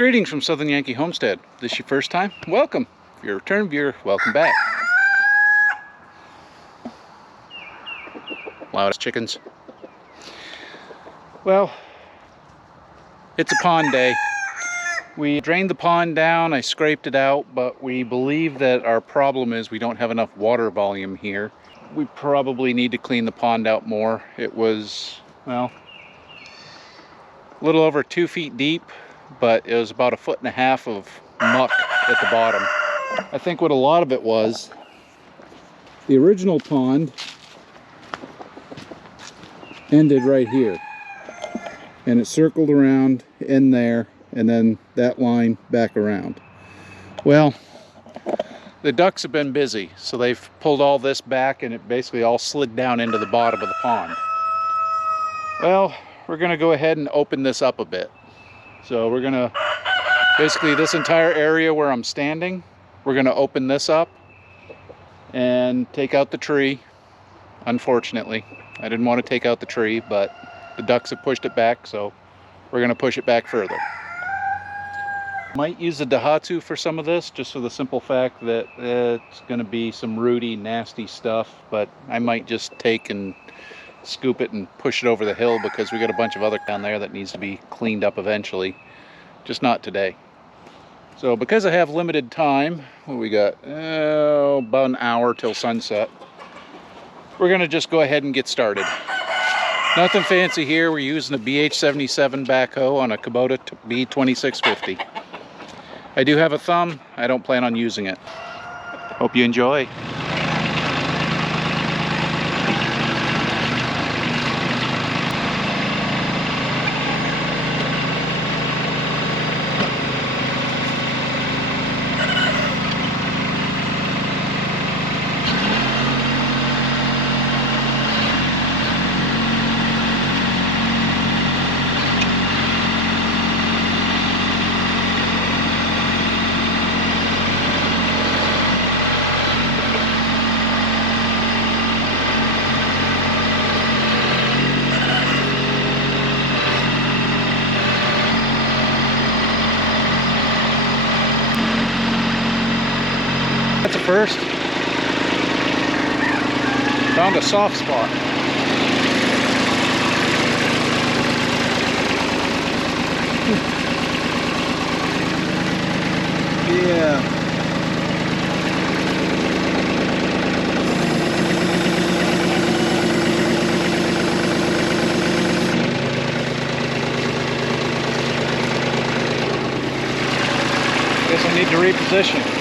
Greetings from Southern Yankee Homestead. This your first time? Welcome. If you're a return viewer, welcome back. Loud as chickens. Well, it's a pond day. We drained the pond down, I scraped it out, but we believe that our problem is we don't have enough water volume here. We probably need to clean the pond out more. It was, well, a little over 2 feet deep, but it was about 1.5 feet of muck at the bottom. I think what a lot of it was, the original pond ended right here, and it circled around in there, and then that line back around. Well, the ducks have been busy, so they've pulled all this back, and it basically all slid down into the bottom of the pond. Well, we're gonna go ahead and open this up a bit. So we're gonna, basically this entire area where I'm standing, we're gonna open this up and take out the tree. Unfortunately, I didn't want to take out the tree, but the ducks have pushed it back, so we're gonna push it back further. Might use the Daihatsu for some of this, just for the simple fact that it's gonna be some rooty, nasty stuff, but I might just take and scoop it and push it over the hill, because we got a bunch of other down there that needs to be cleaned up eventually, just not today. So because I have limited time, what we got, about an hour till sunset, we're gonna just go ahead and get started. Nothing fancy here. We're using a BH77 backhoe on a Kubota B2650. I do have a thumb. I don't plan on using it. Hope you enjoy. That's a first. Found a soft spot. Yeah. Guess I need to reposition.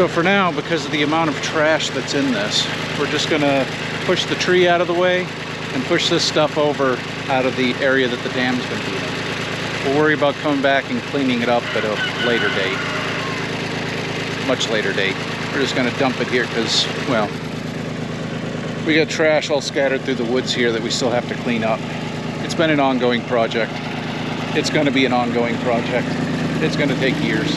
So for now, because of the amount of trash that's in this, we're just gonna push the tree out of the way and push this stuff over out of the area that the dam's gonna be in. We'll worry about coming back and cleaning it up at a later date. Much later date. We're just gonna dump it here because, well, we got trash all scattered through the woods here that we still have to clean up. It's been an ongoing project. It's gonna be an ongoing project. It's gonna take years.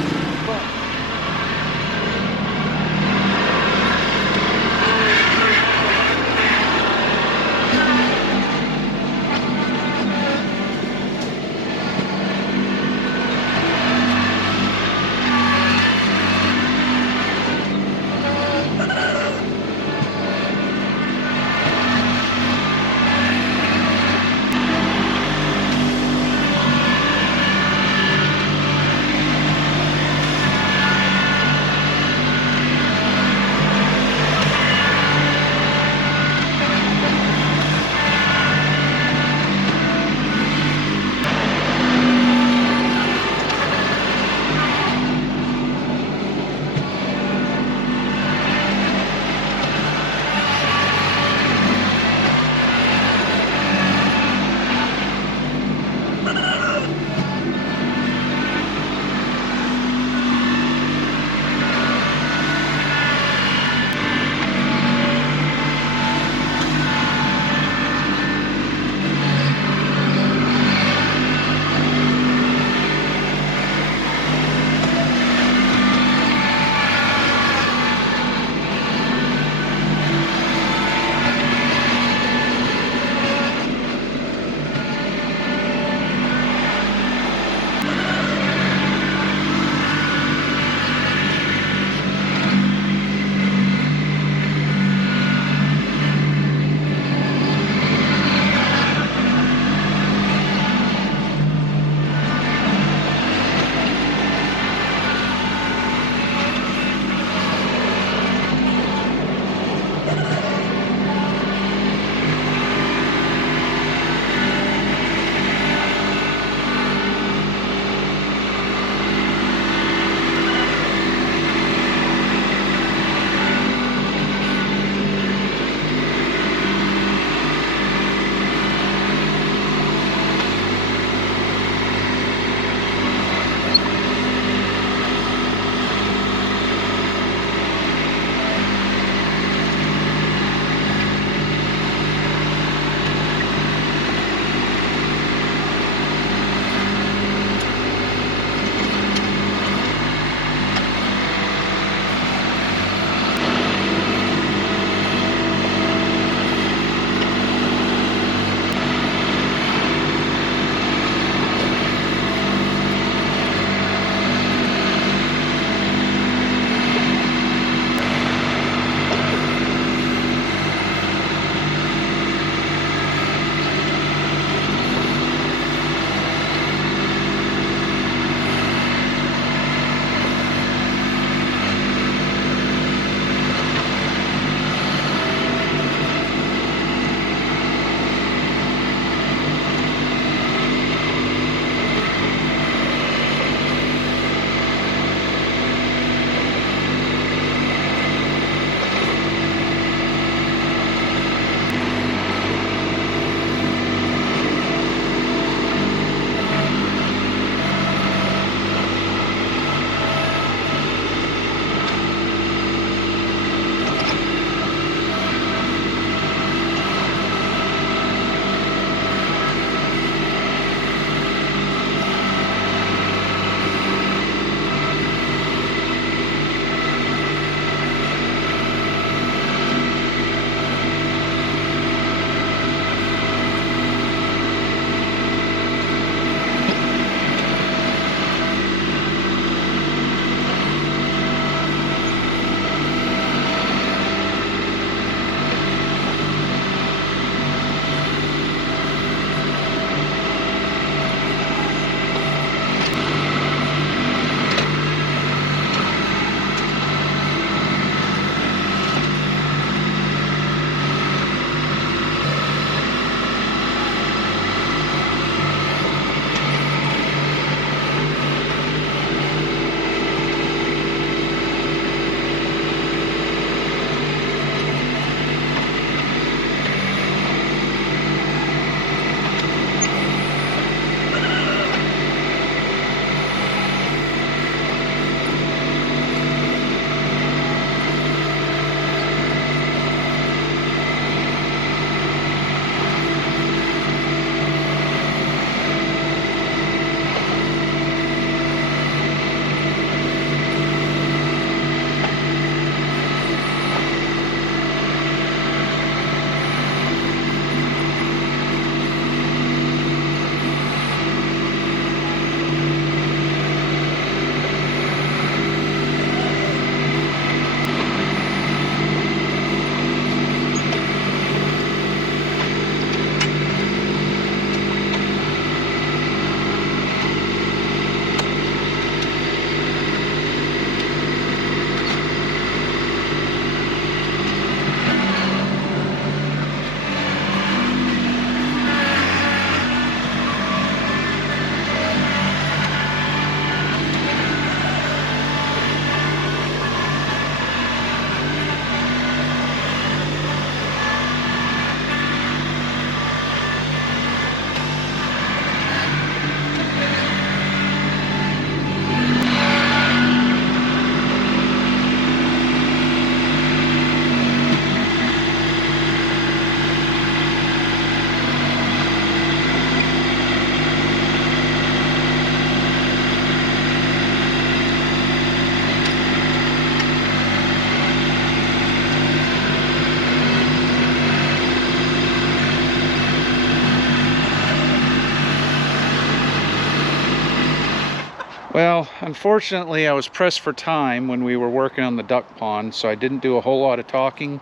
Well, unfortunately, I was pressed for time when we were working on the duck pond, so I didn't do a whole lot of talking,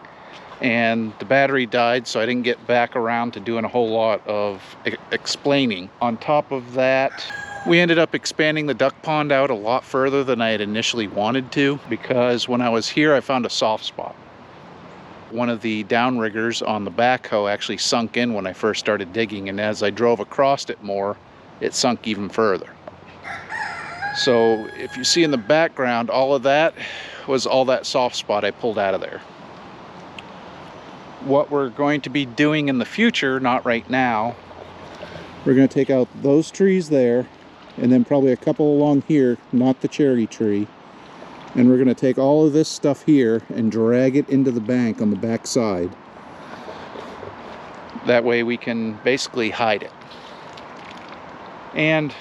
and the battery died, so I didn't get back around to doing a whole lot of explaining. On top of that, we ended up expanding the duck pond out a lot further than I had initially wanted to, because when I was here, I found a soft spot. One of the downriggers on the backhoe actually sunk in when I first started digging, and as I drove across it more, it sunk even further. So if you see in the background, all of that was all that soft spot I pulled out of there. What we're going to be doing in the future, not right now, we're going to take out those trees there, and then probably a couple along here, not the cherry tree. And we're going to take all of this stuff here and drag it into the bank on the back side. That way we can basically hide it. And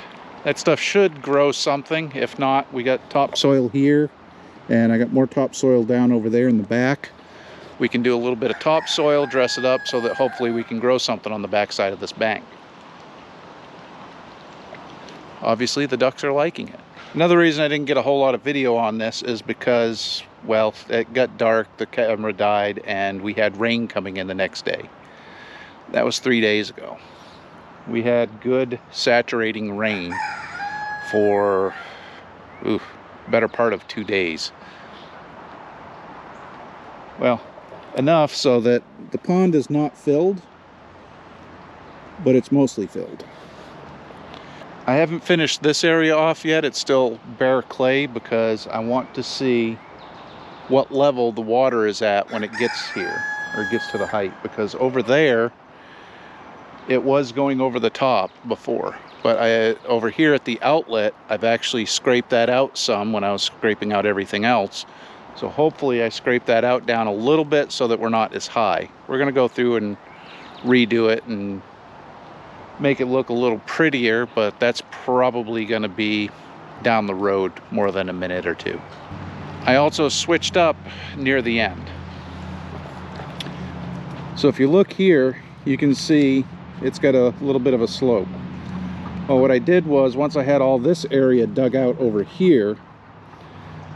that stuff should grow something. If not, we got topsoil here, and I got more topsoil down over there in the back. We can do a little bit of topsoil, dress it up so that hopefully we can grow something on the back side of this bank. Obviously, the ducks are liking it. Another reason I didn't get a whole lot of video on this is because, well, it got dark, the camera died, and we had rain coming in the next day. That was 3 days ago. We had good saturating rain for better part of 2 days. Well, enough so that the pond is not filled, but it's mostly filled. I haven't finished this area off yet. It's still bare clay because I want to see what level the water is at when it gets here, or gets to the height, because over there it was going over the top before, but over here at the outlet, I've actually scraped that out some when I was scraping out everything else. So hopefully I scraped that out down a little bit so that we're not as high. We're going to go through and redo it and make it look a little prettier, but that's probably going to be down the road more than a minute or two. I also switched up near the end. So if you look here, you can see it's got a little bit of a slope. Well, what I did was, once I had all this area dug out over here,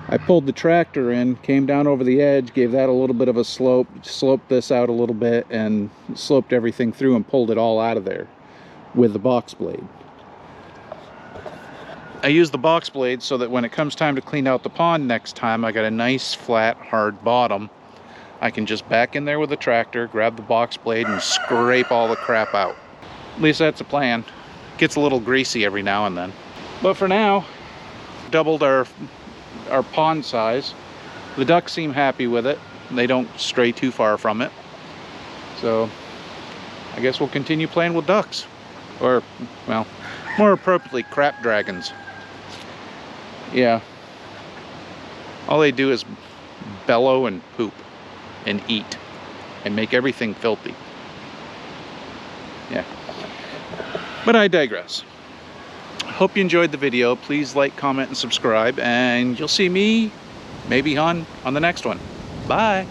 I pulled the tractor in, came down over the edge, gave that a little bit of a slope, sloped this out a little bit, and sloped everything through and pulled it all out of there with the box blade. I use the box blade so that when it comes time to clean out the pond next time, I got a nice flat hard bottom. I can just back in there with the tractor, grab the box blade, and scrape all the crap out. At least that's the plan. Gets a little greasy every now and then. But for now, doubled our pond size. The ducks seem happy with it. They don't stray too far from it. So I guess we'll continue playing with ducks. Or, well, more appropriately, crap dragons. Yeah. All they do is bellow and poop and eat and make everything filthy. Yeah. But I digress. Hope you enjoyed the video. Please like, comment, and subscribe, and you'll see me maybe on the next one. Bye.